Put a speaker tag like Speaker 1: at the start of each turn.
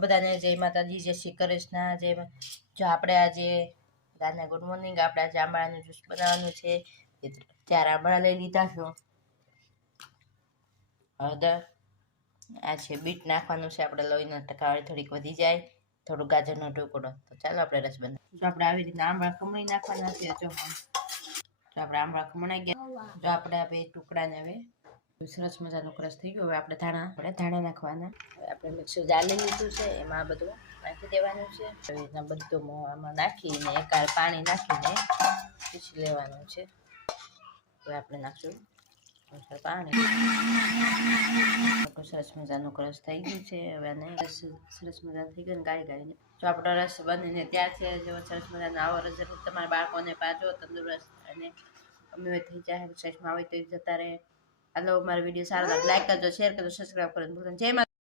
Speaker 1: બધાને જય માતાજી, જય શ્રી કૃષ્ણ, જય જો આપણે આજે દાદા ગુડ મોર્નિંગ આપણે આજે આંબાળાનું જ્યુસ બનાવવાનું છે. ચાર આંબાળા લઈ લીધા છો. હળદર. આ છે, બીટ નાખવાનું છે, આપણે લોહીનો ટકાવાળી થોડીક વધી જાય, થોડું ગાજરનો ટુકડો. તો ચાલો આપણે રસ બનાવીએ જો આપણે આવી રીતના આંબળા ખમણી નાખવાના છે જો આપણે આંબળા ખમણાઈ ગયા. જો આપણે આ બે ટુકડાને હવે સરસ મજાનો ક્રશ થઈ ગયો. હવે આપણે ધાણા આપણે ધાણા નાખવાના. હવે આપણે મિક્સર જાળી લીધું છે, એમાં બધું નાખી દેવાનું છે. એવી રીતના બધું આમાં નાખીને એકાર પાણી નાખીને પીસી લેવાનું છે. હવે આપણે નાખશું પાણી. સરસ મજાનું ક્રશ થઈ ગયું છે. હવે આને રસ સરસ મજા થઈ ગયું ગાળી ગાળીને. જો આપણો રસ બનીને ત્યાં છે, જો સરસ મજાનો આવો રસ તમારા બાળકોને પાજો, તંદુરસ્ત અને અમે થઈ જાય એક્સરસાઇઝમાં હોય તો જતા રહે. હાલો મારો વીડિયો સારો લાગે લાઈક કરજો શેર કરજો સબસ્ક્રાઈબ કરજો. જય માતા